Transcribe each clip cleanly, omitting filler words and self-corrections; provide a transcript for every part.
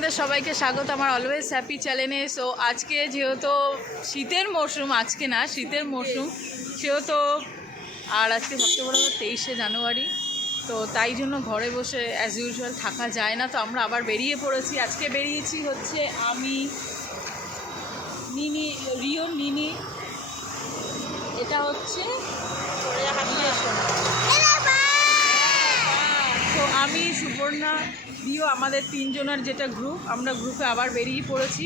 তোমাদের সবাইকে স্বাগত আমার অলওয়েজ হ্যাপি চ্যানেলে। সো আজকে যেহেতু শীতের মরশুম, আজকে না শীতের মরশুম সেহেতু, আর আজকে সবচেয়ে বড় 23শে জানুয়ারি, তো তাই জন্য ঘরে বসে অ্যাজ ইউজুয়াল থাকা যায় না। তো আমরা আবার বেরিয়ে পড়েছি। আজকে বেরিয়েছি হচ্ছে আমি, নিনি, রিও, নিনি, এটা হচ্ছে তো আমি, সুবর্ণা, রিও, আমাদের তিনজনের যেটা গ্রুপ, আমরা গ্রুপে আবার বেরিয়ে পড়েছি।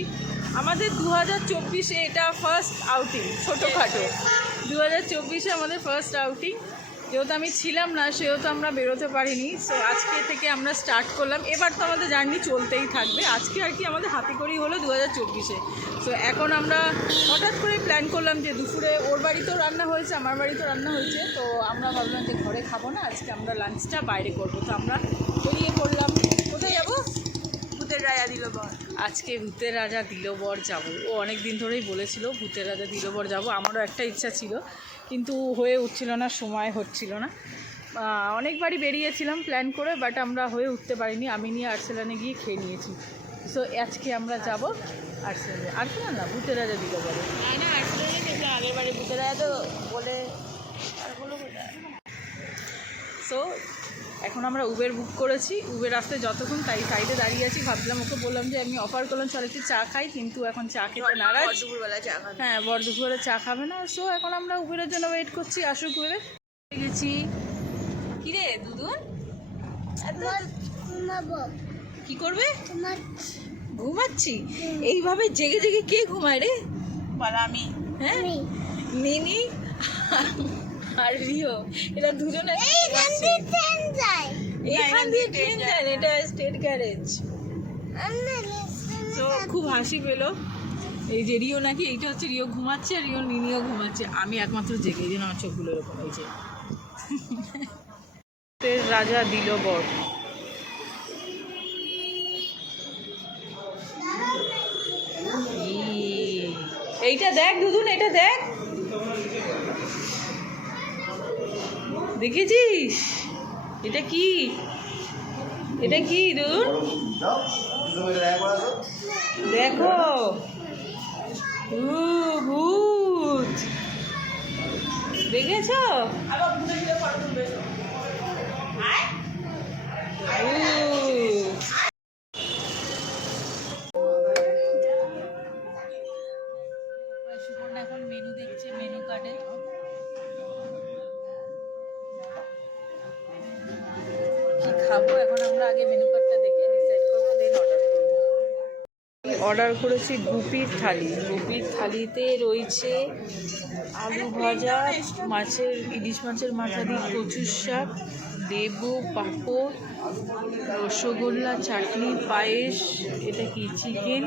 আমাদের 2024-এ এটা ফার্স্ট আউটিং, ছোটোখাটো 2024-এ আমাদের ফার্স্ট আউটিং। যেহেতু আমি ছিলাম না সেহেতু আমরা বেরোতে পারিনি। সো আজকে থেকে আমরা স্টার্ট করলাম। এবার তো আমাদের জার্নি চলতেই থাকবে। আজকে আর কি আমাদের হাতে করেই হলো 2024-এ। সো এখন আমরা হঠাৎ করে প্ল্যান করলাম যে দুপুরে ওর বাড়িতেও রান্না হয়েছে, আমার বাড়িতেও রান্না হয়েছে, তো আমরা ভাবলাম যে ঘরে খাবো না, আজকে আমরা লাঞ্চটা বাইরে করবো। তো আমরা বেরিয়ে পড়লাম। কোথায় যাবো? ভূতের রাজা দিলবর। আজকে ভূতের রাজা দিলবর যাবো। ও অনেক দিন ধরেই বলেছিল ভূতের রাজা দিলবর যাবো। আমারও একটা ইচ্ছা ছিল, কিন্তু হয়ে উঠছিল না, সময় হচ্ছিল না। অনেকবারই বেরিয়েছিলাম প্ল্যান করে, বাট আমরা হয়ে উঠতে পারিনি। আমি নিয়ে আর্সেলানে গিয়ে খেয়ে নিয়েছি। সো আজকে আমরা যাবো আর্সেলানে। আর্সেলান না, ভূতের রাজা দিলবরে। না, আর্সেলানে দেখলাম আগের বারে ভূতের রাজা তো বলে আর বলো। সো এখন আমরা উবের বুক করেছি। উবের আসতে যতক্ষণ তাই সাইডে দাঁড়িয়ে আছি। ভাবলাম, ওকে বললাম যে আমি অফার করলাম চল একটু চা খাই, কিন্তু এখন চা খেতে নারাজ। দুপুরবেলা চা খাবে, হ্যাঁ, বর দুপুরে চা খাবে না। সো এখন আমরা উবেরের জন্য ওয়েট করছি, আসুক উবের। গেছি। কিরে দুদুন, কি করবে? ঘুমাচ্ছি? এইভাবে জেগে জেগে কে ঘুমায় রে? বল আমি। হ্যাঁ, নিনি আর রিও, এরা দুজনে এইখান দিয়ে ট্রেন যায়, এটা স্টেট গ্যারেজ। তো খুব হাসি পেলো। এই যে রিও নাকি, এইটা হচ্ছে রিও ঘুমাচ্ছে, আর রিও নিনিও ঘুমাচ্ছে, আমি একমাত্র জেগে। এই জন্য আমার চোখগুলো এরকম হয়েছে। রাজা দিলবর। এইটা দেখ দুদুন, এটা দেখ, দেখেছিস? এটা কি, এটা কি দুদুন? দেখো, ভূত দেখেছ? সুবর্ণা এখন মেনু দেখছে, মেনু কার্ডে কি খাবো। এখন আমরা আগে মেনু কার্ডটা দেখে ডিসাইড করবো, দেন অর্ডার করবো। অর্ডার করেছি গুপির থালি। গুপির থালিতে রয়েছে আলু ভাজা, মাছের, ইলিশ মাছের মাথা দিয়ে কচুর শাক, লেবু, পাঁপড়, রসগোল্লা, চাটনি, পায়েস, এটা কি চিকেন,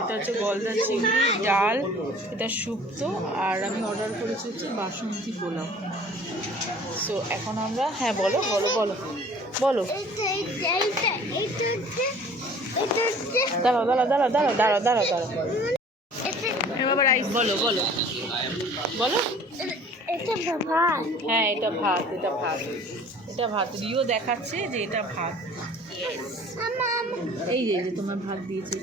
এটা হচ্ছে গলদা চিংড়ি, ডাল, এটা শুক্তো, আর আমি অর্ডার করেছি হচ্ছে বাসন্তী পোলাও। সো এখন আমরা, হ্যাঁ বলো বলো বলো বলো, দাঁড়াও দাঁড়াও দাঁড়াও দাঁড়াও দাঁড়াও দাঁড়াও দাঁড়াও, এবার রাইস বলো বলো বলো। হ্যাঁ, এটা ভাত, এটা ভাত, এটা ভাত। রিও দেখাচ্ছে যে এটা ভাত। এই যে তোমার ভাত দিয়েছে,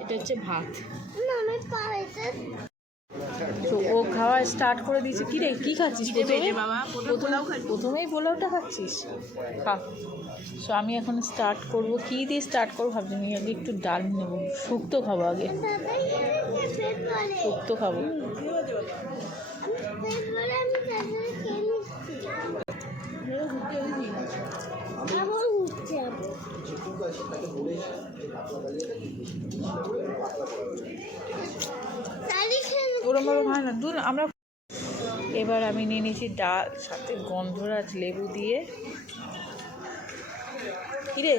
এটা হচ্ছে ভাত। তো ও খাওয়া স্টার্ট করে দিয়েছে। কি রে, কি খাচ্ছিস? প্রথমেই পোলাওটা খাচ্ছিস, খা। সো আমি এখন স্টার্ট করবো। কী দিয়ে স্টার্ট করবো ভাবছি, আমি আগে একটু ডাল নেবো, শুক্তো খাবো আগে, শুক্তো খাবো। আমরা এবার আমি নিয়ে নিয়েছি ডাল, সাথে গন্ধরাজ লেবু দিয়ে। কিরে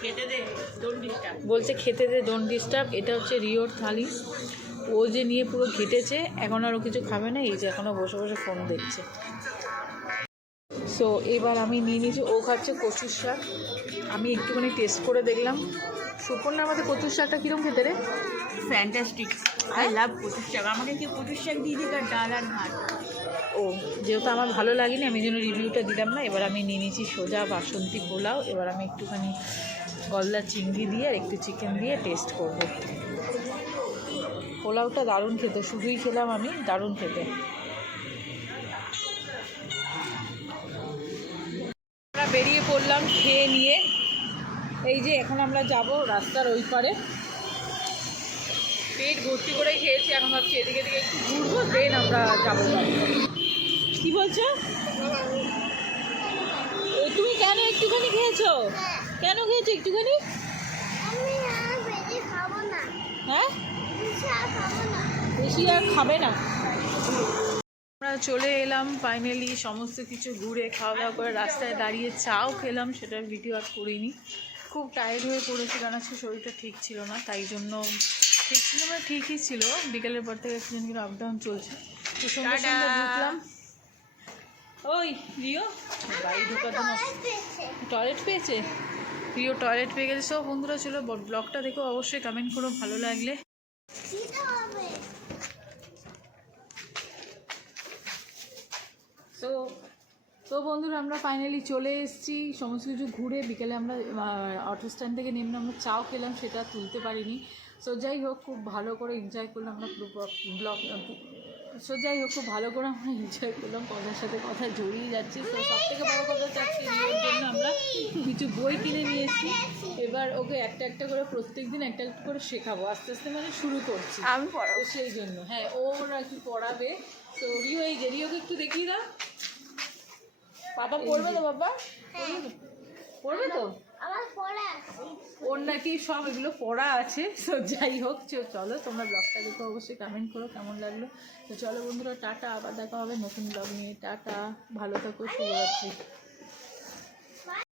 খেতে দে, ডোন্ট ডিস্টার্ব বলছে, খেতে দে, ডোন্ট ডিস্টার্ব। এটা হচ্ছে রিওর থালি। ও যে নিয়ে পুরো ঘেটেছে, এখন আরও কিছু খাবে না, এই যে এখনও বসে বসে ফোন দেখছে। সো এবার আমি নিয়ে নিয়েছি, ও খাচ্ছে কচুর শাক। আমি একটুখানি টেস্ট করে দেখলাম। সুপর্ণা, আমাদের কচুর শাকটা কীরকম খেতে রে? ফ্যান্টাস্টিক, আই লাভ কচুর শাক। আমাকে কি কচুর শাক দিয়ে দিক আর ডাল আর ভাত। ও, যেহেতু আমার ভালো লাগেনি আমি জন্য রিভিউটা দিলাম না। এবার আমি নিয়ে নিয়েছি সোজা বাসন্তী পোলাও। এবার আমি একটুখানি গলদা চিংড়ি দিয়ে আর একটু চিকেন দিয়ে টেস্ট করব। পোলাওটা দারুণ খেতে, শুধুই খেলাম আমি, দারুণ খেতে। আমরা বেরিয়ে পড়লাম খেয়ে নিয়ে। এই যে এখন আমরা যাব রাস্তার ওই পারে। পেট ভর্তি করে খেয়েছি, এখন ভাবছি এদিকে এদিকে একটু ঘুরবো, দেন আমরা যাবো। কি বলছো? তুমি কেন একটুখানি খেয়েছো? কেন খেয়েছো একটুখানি? হ্যাঁ, বেশি আর খাবে না। আমরা চলে এলাম ফাইনালি, সমস্ত কিছু ঘুরে খাওয়া দাওয়া করে রাস্তায় দাঁড়িয়ে চাও খেলাম, সেটার ভিডিও আর করিনি। খুব টায়ার্ড হয়ে পড়েছি, কারণ আজকে শরীরটা ঠিক ছিল না, তাই জন্য ঠিক ছিল মানে ঠিকই ছিল। বিকেলের পর থেকে একটু যেন আপ ডাউন চলছে। তো সন্ধ্যা সন্ধ্যা ঢুকলাম। ওই রিও বাড়ি ঢোকার জন্য টয়লেট পেয়েছে, রিও টয়লেট পেয়ে গেছে। সব বন্ধুরা ছিল, ব্লগটা দেখো অবশ্যই কমেন্ট করো ভালো লাগলে। তো বন্ধুরা আমরা ফাইনালি চলে এসেছি, সমস্ত কিছু ঘুরে। বিকেলে আমরা অটো স্ট্যান্ড থেকে নেমে আমরা চাও খেলাম, সেটা তুলতে পারিনি। সো যাই হোক, খুব ভালো করে এনজয় করলাম আমরা ব্লগ। সো যাই হোক, খুব ভালো করে আমরা এনজয় করলাম, কথার সাথে কথা জড়িয়ে যাচ্ছে। তো সব থেকে বড়ো কথা চাচ্ছি, রিওর জন্য আমরা কিছু বই কিনে নিয়ে এসেছি। এবার ওকে একটা একটা করে প্রত্যেক দিন একটা একটা করে শেখাবো, আস্তে আস্তে মানে শুরু করছি আমি পড়াবো সেই জন্য। হ্যাঁ, ওর আর কি পড়াবে। তো রিও, এই যে রিওকে একটু দেখিয়ে দাও। বাবা পড়বে তো? বাবা পড়বে তো? ওর নাকি সব এগুলো পড়া আছে। তো যাই হোক, চলো তোমরা ব্লগটা দেখো, অবশ্যই কমেন্ট করো কেমন লাগলো। তো চলো বন্ধুরা, টাটা, আবার দেখা হবে নতুন ব্লগ নিয়ে। টাটা, ভালো থাকো, শুভরাত্রি।